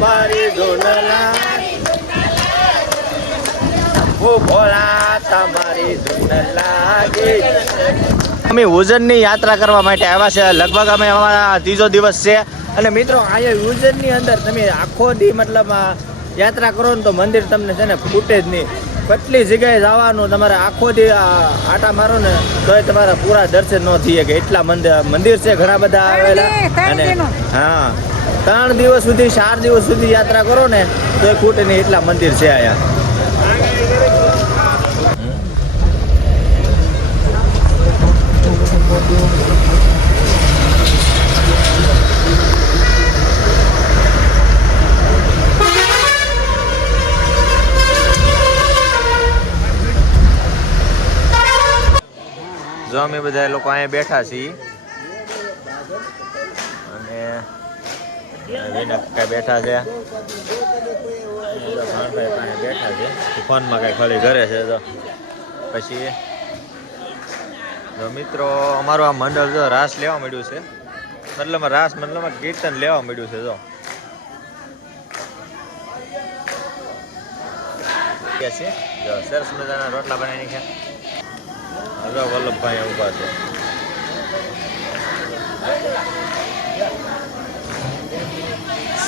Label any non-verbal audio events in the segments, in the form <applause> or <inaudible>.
તમારી ધૂન લાગે ઓ ભોળા તમારી ધૂન લાગે. અમે ઉજનની યાત્રા કરવા માટે આવ્યા છે. લગભગ અમે અમારા ત્રીજો દિવસ છે. અને મિત્રો અહીંયા ઉજ્જૈનની અંદર તમે આખો દી મતલબ યાત્રા કરો ને તો મંદિર તમને છે ને ફૂટે જ નહીં. કેટલી જગ્યાએ જવાનું તમારે આખો દી આટા મારો ને તોય તમારા પૂરા દર્શન ન થઈ કે એટલા મંદિર મંદિર છે ઘણા બધા આવેલા. અને હા. ત્રણ દિવસ સુધી, ચાર દિવસ સુધી યાત્રા કરો ને તોય ખૂટે નહીં એટલા મંદિર છે અહીંયા. જો અમે બધા લોકો અહીંયા બેઠા છીએ કાંઈ બેઠા છે? બેઠા છે. ફોનમાં કાંઈ ખોલી ઘરે છે તો. પછી મિત્રો, અમારું આ મંડળ જો રાસ લેવા મળ્યું છે. મતલબમાં રાસ મતલબમાં કીર્તન લેવા મળ્યું છે જો. છે. સરસ મજાના રોટલા બનાવી નાખ્યા. હવે વલ્લભભાઈ ઊભા છે.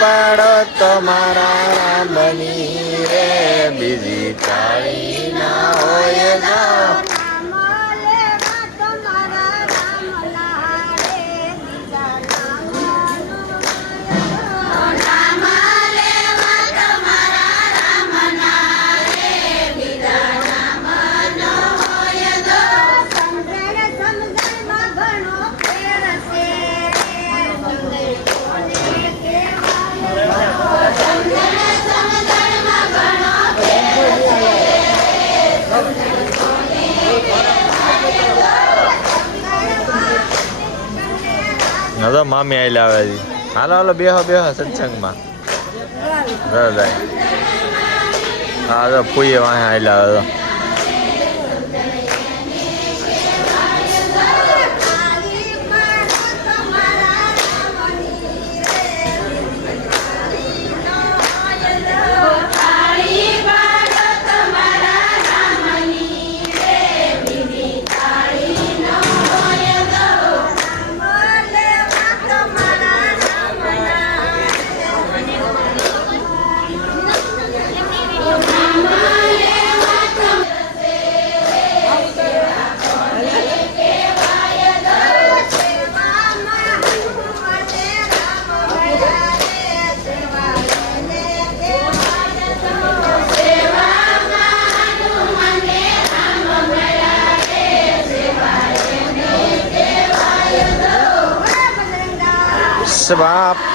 પાડો તમારા રામની રે. બીજી તો મામી આઈ લાવે છે. હાલો હાલો બેહો બેહો સત્સંગમાં. હા તો ફૂઈએ વાહે આઈ લાવે તો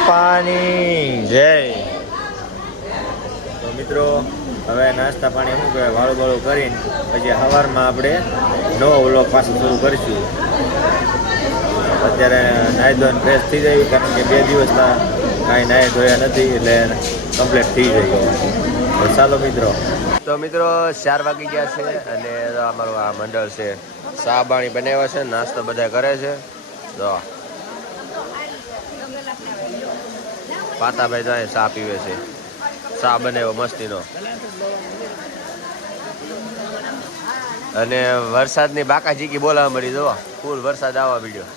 બાપાની જય. તો મિત્રો, હવે નાસ્તા પાણી શું કહેવાય? વાળું વાળું કરીને પછી સવારમાં આપણે નવો વ્લોગ પાછો શરૂ કરીશું. અત્યારે નાહી ધોઈને ફ્રેશ થઈ જાય કારણ કે બે દિવસમાં કાંઈ નાહી ધોયા નથી, એટલે કમ્પ્લીટ થઈ જાય ચાલો મિત્રો. તો મિત્રો, ચાર વાગી ગયા છે અને અમારું આ મંડળ છે. ચા પાણી બનાવ્યા છે, નાસ્તો બધા કરે છે. તો પાતાભાઈ જાય, ચા પીવે છે. ચા બનાવ્યો મસ્તીનો. અને વરસાદની બાકા જીકી બોલાવા મળી જો ફૂલ વરસાદ આવવા મળ્યો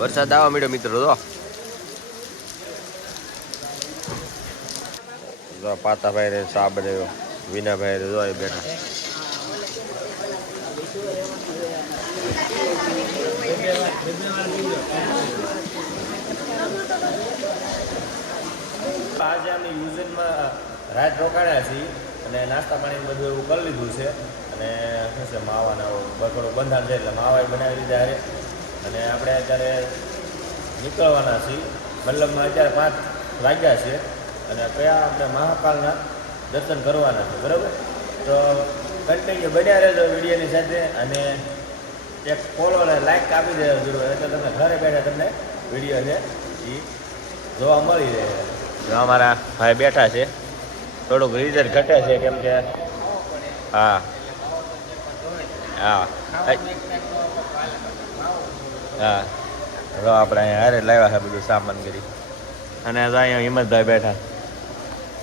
વરસાદ આવવા મળ્યો મિત્રો જો પાતાભાઈ ને ચા બનાવ્યો વિનાભાઈ ને જો બેઠા. આજે અમે યુઝનમાં રાત રોકાણ્યા છીએ અને નાસ્તા પાણી બધું એવું કરી લીધું છે. અને શું છે, માવાના બકડો બંધાણ છે એટલે માવા બનાવી લીધા હારે અને આપણે અત્યારે નીકળવાના છીએ. મલ્લભમાં અત્યારે પાંચ વાગ્યા છે અને કયા આપણે મહાકાલના દર્શન કરવાના છે, બરાબર? તો કન્ટિન્યુ બન્યા રહેજો વિડીયોની સાથે અને એક ફોલો અને લાઈક આપી દેજો જરૂર. એટલે તમને ઘરે બેઠા તમને વીડિયો છે એ જોવા મળી રહે. જો અમારા ભાઈ બેઠા છે થોડુંક રિઝલ્ટ ઘટે છે કેમ કે હા. હા. હા. હવે આપણે અહીંયા હારે લાવ્યા છે બધું સામાન કરી. અને અહીંયા હિંમતભાઈ બેઠા.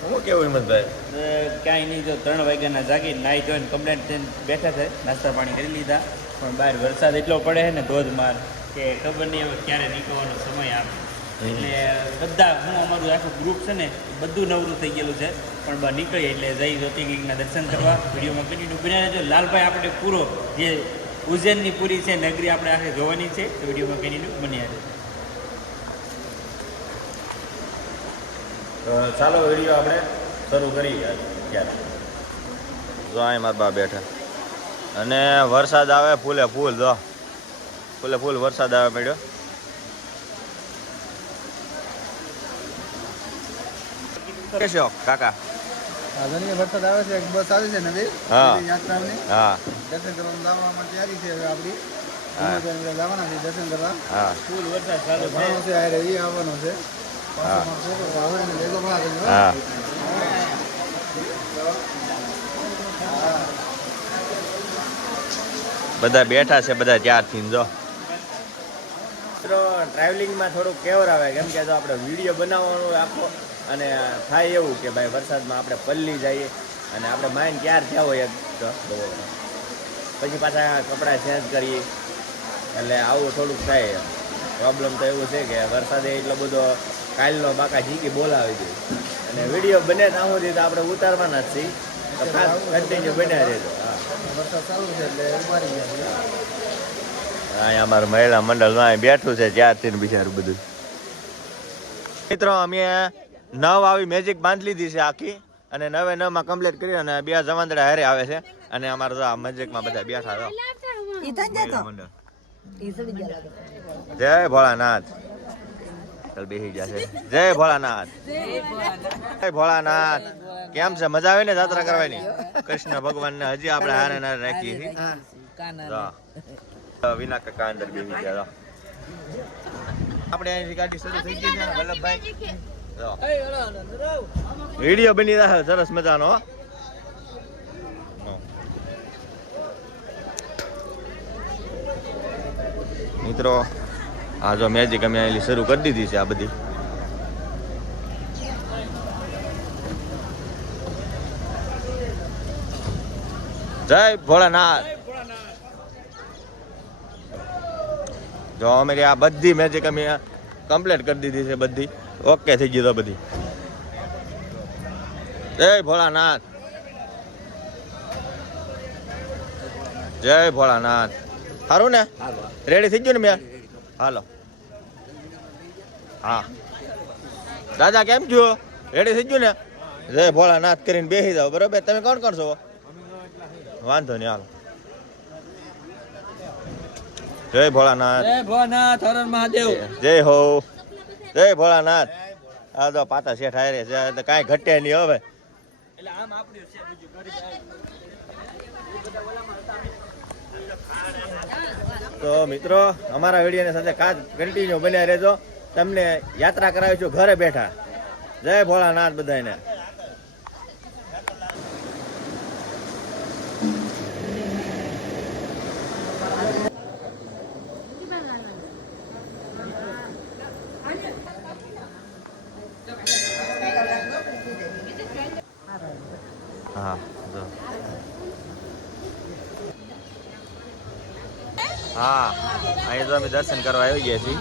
હું કેવું હિંમતભાઈ? ક્યાંય કાંઈ નહીં જો ત્રણ વાગ્યાના જાગી નાઈ જોઈને કમ્પ્લેટ થઈને બેઠા છે નાસ્તા પાણી કરી લીધા. પણ બહાર વરસાદ એટલો પડે છે ને ધોધમાર કે ખબર નહીં હવે ક્યારે નીકળવાનો સમય આપે એટલે બધા હું અમારું આખું ગ્રુપ છે ને બધું નવરું થઈ ગયેલું છે. પણ બહાર નીકળીએ એટલે જઈ જ્યોતિર્લિંગના દર્શન કરવા. વિડીયોમાં કન્ટિન્યુ બન્યા રહેજો. લાલભાઈ આપણે પૂરો જે ઉજ્જૈનની પૂરી છે નગરી આપણે આખે જોવાની છે. તો વિડીયોમાં કન્ટિન્યુ બન્યા રહેજો. ચાલો વીડિયો આપણે શરૂ કરીએ. અત્યારે જો અહીં મારા બા બેઠા. અને વરસાદ આવે ફૂલે ફૂલ જો. ફૂલે ફૂલ વરસાદ આવે પડ્યો. કેશો કાકા? ઘણી વરસાદ આવે છે બસ આવી છે નવી. હા. યાત્રાની. હા. દર્શન જવામાં તૈયારી છે હવે આપણી. જવાના છે દર્શન કરવા. હા. ફૂલ વરસાદ ચાલુ છે. એ આવવાનો હા. હા. બધા બેઠા છે, બધા ત્યારથી જો મિત્રો ટ્રાવેલિંગમાં થોડુંક કેવર આવે, કેમ કે જો આપણે વીડિયો બનાવવાનો આખો, અને થાય એવું કે ભાઈ વરસાદમાં આપણે પલ્લી જઈએ, અને આપણે માઇન્ડ ક્યાર થયા હોય પછી પાછા કપડાં ચેન્જ કરીએ, એટલે આવું થોડુંક થાય. પ્રોબ્લેમ તો એવું છે કે વરસાદે એટલો બધો કાલનો બાકા જીકી બોલાવી દે. અને વીડિયો બને ત્યાં સુધી તો આપણે ઉતારવાના જ છીએ ખાસ કન્ટિન્યુ બન્યા રહેજો. વરસાદ ચાલુ છે એટલે ઉભારી ગયા અહીંયા અમારું મહિલા મંડળમાં અહીં બેઠું છે ત્યારથી બિચારું બધું. મિત્રો અમે નવ આવી મેજિક બાંધી લીધી છે આખી અને નવે નવમાં કમ્પ્લીટ કરી અને બે જવાંદડા હારે આવે છે. અને અમારે તો આ મેજિકમાં બધા બેઠા છો મહિલા મંડળ. જય ભોળાનાથ. ચાલ બેસી જશે જય ભોળાનાથ. જય ભોળાનાથ. કેમ છે? મજા આવે ને જાત્રા કરવાની? કૃષ્ણ ભગવાન ને હજી આપણે હારે ના રાખીએ છીએ વિના કાકા અંદર બેસી ગયા. આપણે અહીંથી ગાડી શરૂ થઈ ગઈ છે વલ્લભભાઈ. વીડિયો બની રહ્યા સરસ મજાનો. મિત્રો આ જો મેજિક અમે અહીં શરૂ કરી દીધી છે આ બધી. જય ભોળાનાથ. જો અમે આ બધી મેજિક અમે કમ્પ્લીટ કરી દીધી છે બધી. ઓકે થઈ ગયું તો બધી. જય ભોળાનાથ. જય ભોળાનાથ. સારું ને? રેડી થઈ ગયું ને મેં? હાલો. હા. દાદા કેમ છો? રેડી થઈ ગયું ને? જય ભોળાનાથ કરીને બેસી જાઓ બરોબર? તમે કોણ કોણ છો? વાંધો નહીં હાલ. જય ભોળાનાથ. જય ભોળાનાથ હરણ મહાદેવ. જય હો. જય ભોળાનાથ. આ તો પાતા શેઠ હારે છે કાંઈ ઘટે નહીં હવે. એટલે આમ આપણું છે બીજું તો મિત્રો અમારા વિડીયોની સાથે ખાસ કન્ટિન્યુ બન્યા રહેજો. તમને યાત્રા કરાવીશું ઘરે બેઠા. જય ભોળાનાથ બધાને હા, અહીં તો અમે દર્શન કરવા આવી ગયા છીએ.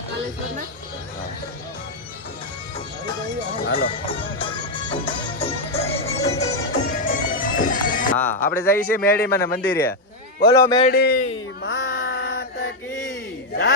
હાલો. હા, આપણે જઈએ છીએ મેડી મને મંદિરે. બોલો, મેરડી માત કી જય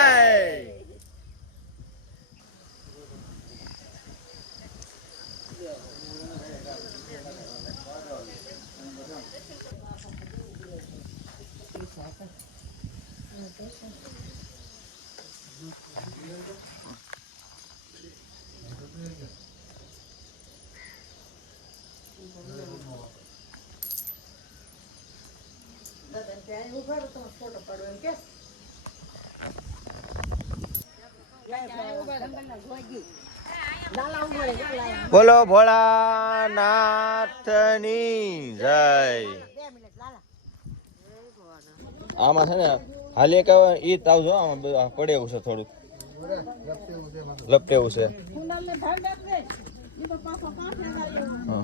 બોલો ભોળાનાથની જય. આમાં છે ને હાલ એક ઈ તાવજો આમાં બ- પડે એવું છે થોડુંક. લપટે એવું છે હા.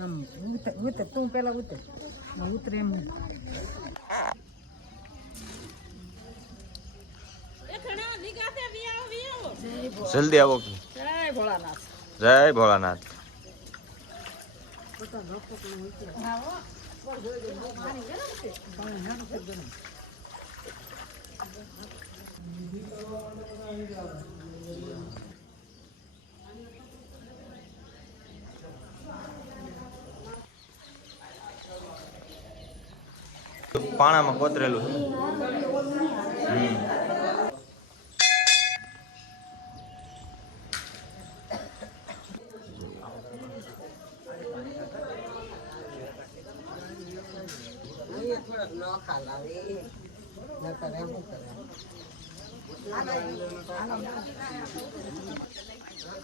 આમ ઉતર ઉતર તું પેલા ઉતર. ઉતરે એમ. જલ્દી આવો. જય ભોળાનાથ. જય ભોળાનાથ. પાણામાં કોતરેલું છે.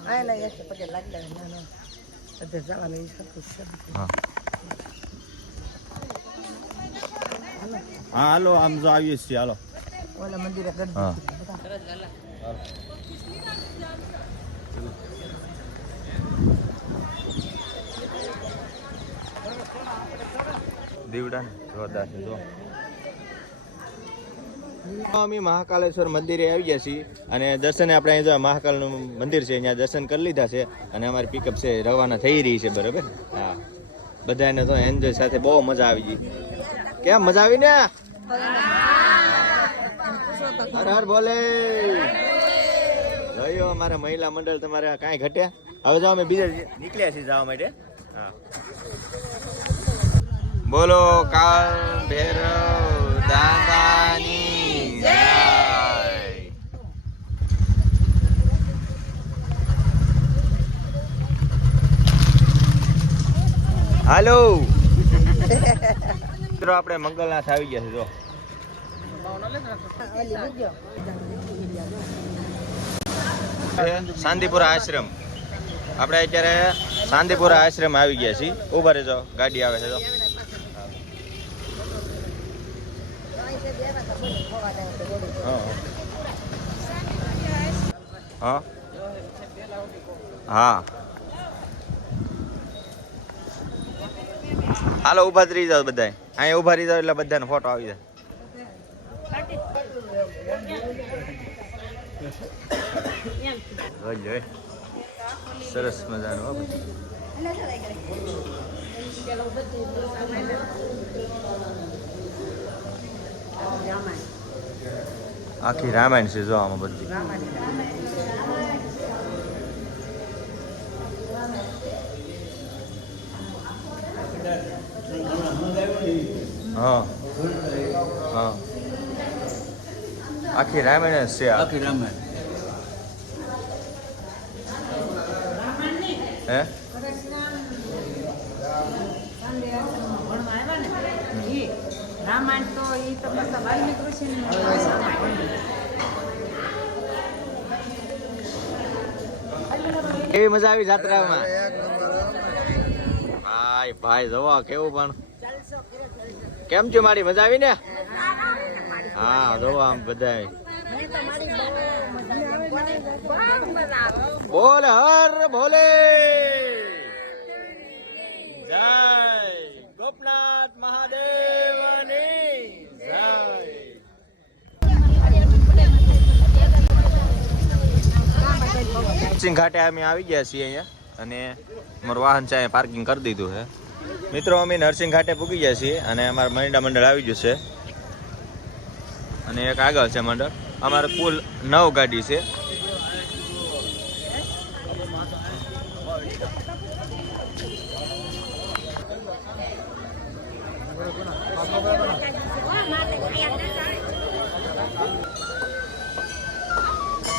આ લઈ પછી લાગી લાગે ના ના. અધર જવા લઈ શકું છું હા. હા હાલો આમ જો આવીએ છીએ હાલો. ઓલા મંદિરે હા. દીવડા જોરદાર છે જો. અમે મહાકાલેશ્વર મંદિરે આવી ગયા છીએ અને દર્શને આપણે અહીં જો મહાકાલનું મંદિર છે અહીંયા દર્શન કરી લીધા છે અને અમારી પિકઅપ છે રવાના થઈ રહી છે બરાબર? હા. બધાને તો એન્જોય સાથે બહુ મજા આવી ગઈ. કેમ મજા આવી ને? હર હર બોલે. રહ્યો અમારા મહિલા મંડળ તમારે કાંઈ ઘટે? હવે જાઓ અમે બીજા નીકળ્યા છીએ જવા માટે. બોલો કાલ ભેરવ દાદાની જય. હાલો. મિત્રો, આપણે મંગલનાથ આવી ગયા છે જો. શાંતિપુરા આશ્રમ. આપણે અત્યારે શાંતિપુરા આશ્રમ આવી ગયા છીએ. ઊભા રહેજો, ગાડી આવે છે તો હા. હાલો, ઊભા જ રહી જાઓ બધાય. અહીંયા ઊભા રહી જાઓ એટલે બધાને ફોટો આવી જાય. સરસ મજાનું આખી રામાયણ છે, જો આમાં બધી. હા. હા. આખી રામાયણ જ છે આખી રામાયણ. હે? રામાયણ તો એ તો બધા વાલ્મીક ઋષિની કેવી મજા આવી જાત્રામાં. ભાઈ ભાઈ જવા કેવું પણ. કેમ છે મારી? મજા આવી ને હા, જો આમ બધા બોલ હર ભોલે! જય ગોપનાથ મહાદેવની ઘાટે અમે આવી ગયા છીએ અહીંયા અને અમારું વાહન છે પાર્કિંગ કરી દીધું છે. મિત્રો, અમે નરસિંહ ઘાટે પૂગી ગયા છીએ અને અમારું મહિલા મંડળ આવી ગયું છે. અને એક આગળ છે મંડળ. અમારે કુલ નવ ગાડી છે.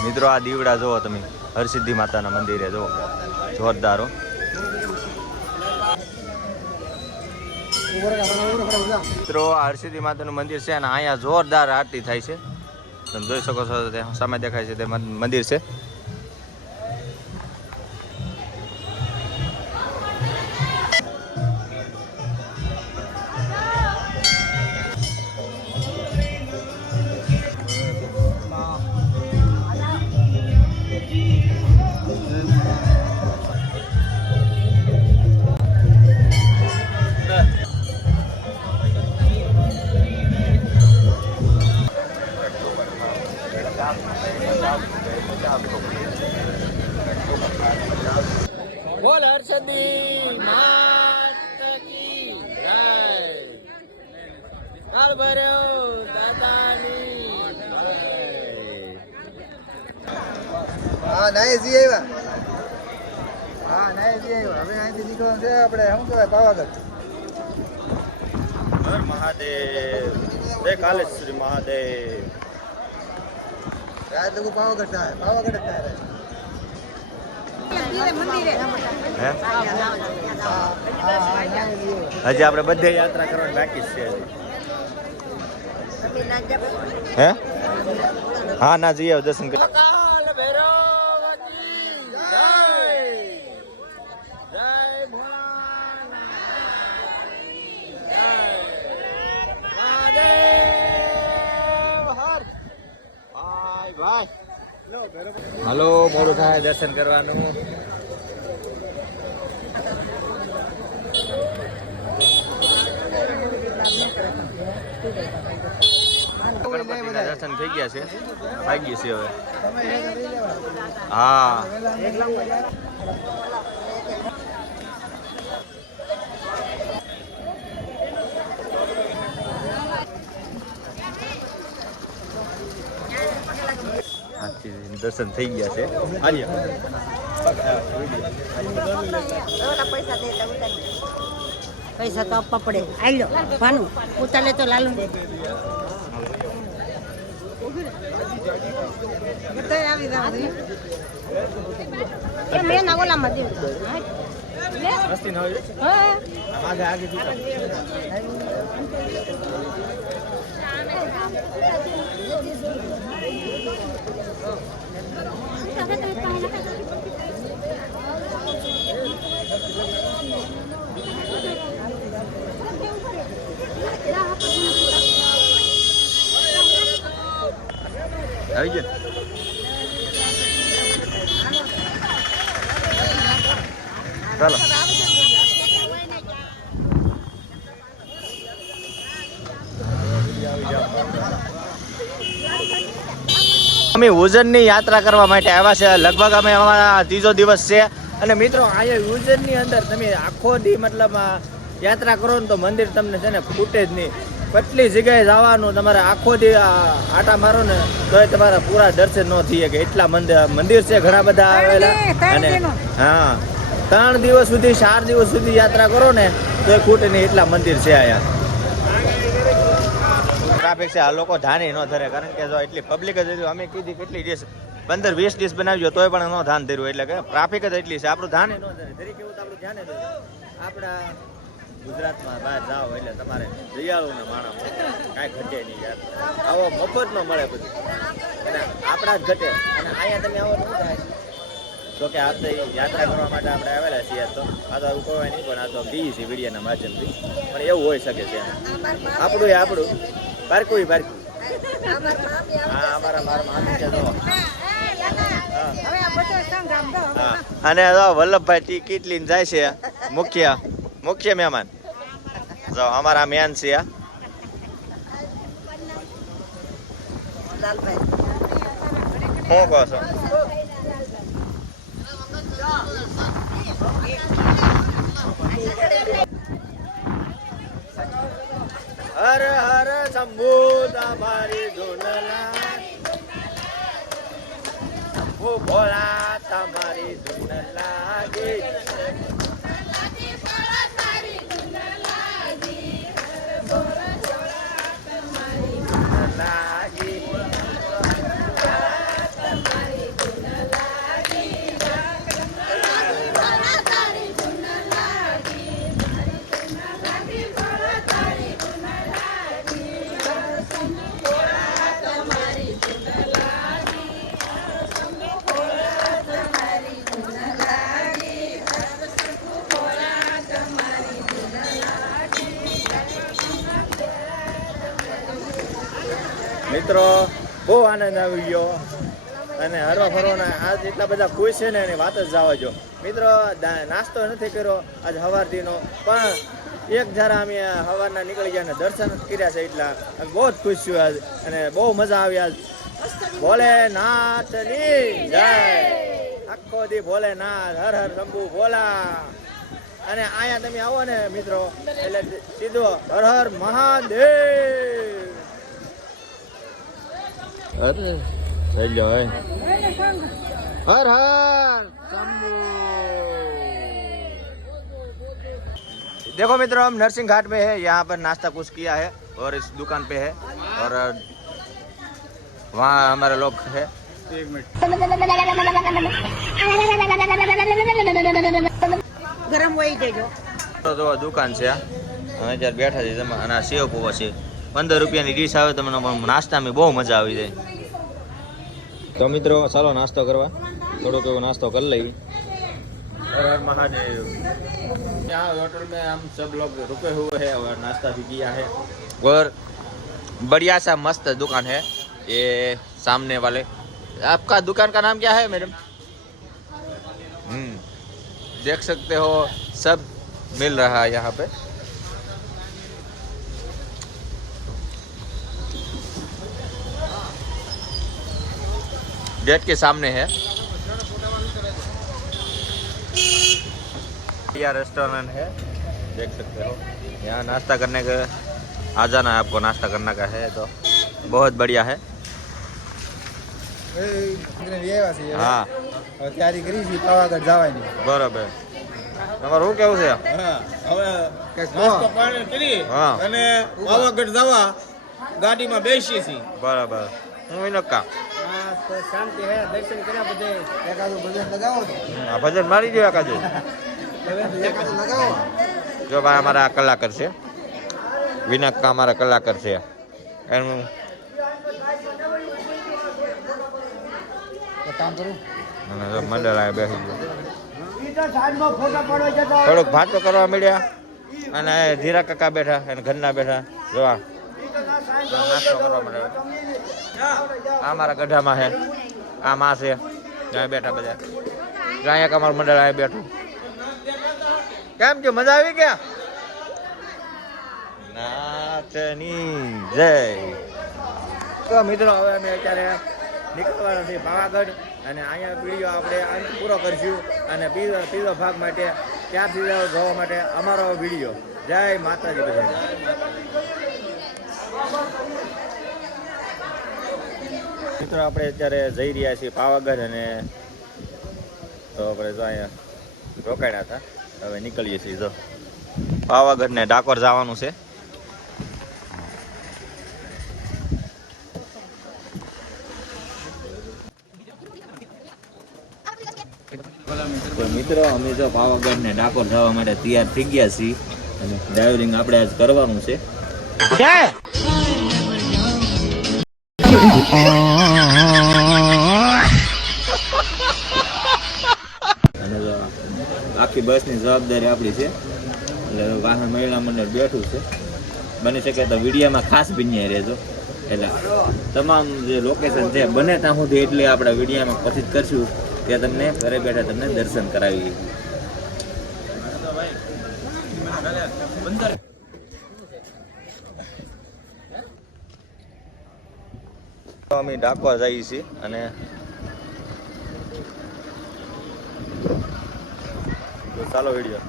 મિત્રો, આ દીવડા જુઓ તમે. હરસિદ્ધિ માતાના મંદિરે જુઓ. જોરદાર મિત્રો હરસિદ્ધિ માતાનું મંદિર છે અને અહીંયા જોરદાર આરતી થાય છે. તમે જોઈ શકો છો સામે દેખાય છે તે મંદિર છે. દાદાની હા નાયજી આવ્યા હા નાય આવ્યા હવે અહીંથી નીકળવાનું છે આપણે શું કહેવાય પાવાગઢ હર મહાદેવ જય કાલેશ્વરી મહાદેવ રાત લોકો પાવાગઢ થાય પાવાગઢ જ થાય હજી આપણે બધે યાત્રા કરવાની બાકી છે. હે? હા ના જઈએ દર્શન કરી. હલો મોડું થાય દર્શન કરવાનું. ગણપતિના દર્શન થઈ ગયા છે. ભાગી છે હવે. હા. દર્શન થઈ ગયા છે. પૈસા તો આપવા પડે. આવી લો ભાનુ ઉતારે તો લાલુ બધા આવી જાવ મેં ના ઓલામાં દેવું મસ્તી ન હોય હા આગે આગે જૂતા આવી ગયા ચાલો અમે ઉજનની યાત્રા કરવા માટે આવ્યા છે. લગભગ અમે અમારા ત્રીજો દિવસ છે. અને મિત્રો, અહીંયા ઉજનની અંદર તમે આખો દી મતલબ યાત્રા કરો ને તો મંદિર તમને છે ને ફૂટે જ નહીં. કેટલી જગ્યાએ જવાનું તમારે આખો દી આટા મારો ને તો તમારા પૂરા દર્શન ન થઈ શકે. એટલા મંદિર મંદિર છે ઘણા બધા આવેલા. અને હા ત્રણ દિવસ સુધી ચાર દિવસ સુધી યાત્રા કરો ને તો એ ખૂટે નહીં એટલા મંદિર છે અહીંયા. ટ્રાફિક છે આ લોકો ધ્યાન ન ધરે કારણ કે જો એટલી પબ્લિક જ હતી અમે કીધી કેટલી ડીશ પંદર વીસ ડીશ બનાવ્યો તોય પણ ન ધાન ધર્યું. એટલે કે ટ્રાફિક જ એટલી છે. આપણું ધાન ન ધરે. ધરી કેવું આપણું ધ્યાન આપણા ગુજરાતમાં બહાર જાઓ એટલે તમારે દયાળુ ને માણસ કાંઈ ઘટે નહીં યાર. આવો મફત નો મળે બધું. અને આપણા જ ઘટે. અને અહીંયા તમે આવો શું થાય? તો કે આ તો યાત્રા કરવા માટે આપણે આવેલા છીએ તો આ તો આવું કહેવાય નહીં પણ આ તો બી છે વિડીયાના માધ્યમથી. પણ એવું હોઈ શકે છે. આપણું એ આપણું. પારકું ઈ પારકું હા અમારા મારા મામી છે. અને વલ્લભભાઈ ટિકિટ લઈને જાય છે મુખ્ય. મુખ્ય મહેમાન. જો અમારા મેન છે આ. શું કહો છો? હર હર શંભુ તમારી ધૂનલા ભોળા, તમારી ધૂન લાગી આનંદ આવી ગયો. અને હરવા ફરવાના આજ એટલા બધા ખુશ છે ને એની વાત જ જવા જો. મિત્રો નાસ્તો નથી કર્યો આજ સવારથીનો પણ એક જરા અમે સવારના નીકળી ગયા અને દર્શન કર્યા છે એટલા. બહુ જ ખુશ છું આજ. અને બહુ મજા આવી આજ. ભોલેનાથની જય! આખો દી ભોલેનાથ, હર હર શંભુ ભોલા. અને અહીંયા તમે આવો ને, મિત્રો. એટલે સીધો હર હર મહાદેવ. અરે થઈ લો હે हर हर शंभू देखो मित्रों हम नरसिंह घाट पे है यहाँ पर नाश्ता कुछ किया है और इस दुकान पे है और वहाँ हमारे लोग है ગરમ વહી જજો તો જો આ દુકાન છે આ. અમે જ્યારે બેઠા છીએ તમે અને આ સેવ પૌવા છે પંદર રૂપિયાની ડીશ આવે તમને પણ નાસ્તામાં બહુ મજા આવી જાય તો મિત્રો ચાલો નાસ્તો કરવા થોડોક એવો નાસ્તો કરી લઈએ हर हर महादेव यहाँ होटल में हम सब लोग रुके हुए हैं और नाश्ता भी किया है और बढ़िया सा मस्त दुकान है ये सामने वाले आपका दुकान का नाम क्या है मैडम हम्म देख सकते हो सब मिल रहा है यहाँ पे गेट के सामने है यह रेस्टोरेंट है देख सकते हो यहाँ नाश्ता करने का आ जाना है आपको नाश्ता करने का है तो बहुत बढ़िया है એ ઇન્દ્રને આવ્યા છે હવે. હા હવે તૈયારી કરી છે પાવાગઢ જવાની બરાબર તમારું શું કેવું છે હા હવે કંઈક નાસ્તો કહો. પાણી કરી હા. અને પાવાગઢ જવા ગાડીમાં બેસીએ છીએ બરાબર હું વિનોકા શાંતિ હે દર્શન કર્યા બધે. એકાદું ભજન લગાવો. ભજન મારી દો એકાદું. લગાવો. જો ભાઈ અમારા આ કલાકાર છે. વિનક્કા અમારા કલાકાર છે. એનું તો કામ કરું? મંડળ આ બેસી ગયું. થોડુંક ભાતો કરવા મળ્યા. અને ધીરા કાકા બેઠા અને ઘરના બેઠા. જોવા. નાસ્તો કરવા માટે આ મારા ગઢામાં છે આ માં છે બેઠા બધા ત્યાં એક અમારું મંડળ અહીં બેઠું કેમ છે મજા આવી ગયા નાચની જય તો મિત્રો, હવે અમે અત્યારે નીકળવાના છે પાવાગઢ અને અહીંયા વીડિયો આપણે અંત પૂરો કરીશું અને બીજો ત્રીજો ભાગ માટે ત્યાંથી જોવા માટે અમારો વીડિયો. જય માતાજી બધા મિત્રો, આપણે અત્યારે જઈ રહ્યા છીએ પાવાગઢ અને તો આપણે જો અહીંયા રોકાયા હતા. હવે નીકળીએ છીએ જો. પાવાગઢ ને ડાકોર જવાનું છે. મિત્રો, અમે જો પાવાગઢ ને ડાકોર જવા માટે તૈયાર થઈ ગયા છીએ અને ડ્રાઇવરિંગ આપણે આજ કરવાનું છે? <laughs> આખી બસની જવાબદારી આપણી છે. એટલે વાહન મહિલા મંડળ બેઠું છે. બની શકે તો વિડીયામાં ખાસ બન્યા રહેજો. એટલે તમામ જે લોકેશન છે, બને ત્યાં સુધી એટલી આપણે વિડીયોમાં કોશિશ કરશું કે તમને ઘરે બેઠા તમને દર્શન કરાવી અમે ડાકોર જઈએ છીએ અને ચાલો વીડિયો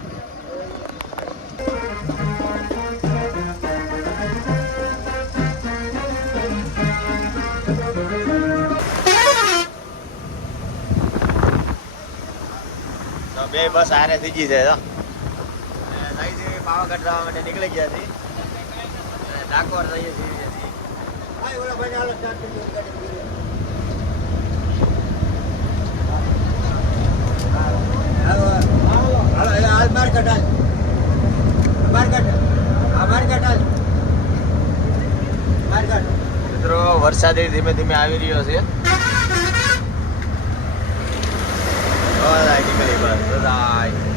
બે બસ આરે થઈ ગઈ છે પાવાગઢ જવા માટે, નીકળી ગયા છીએ ડાકોર જઈએ છીએ. મિત્રો વરસાદ ધીમે ધીમે આવી રહ્યો છે. નીકળી બસ બધાય.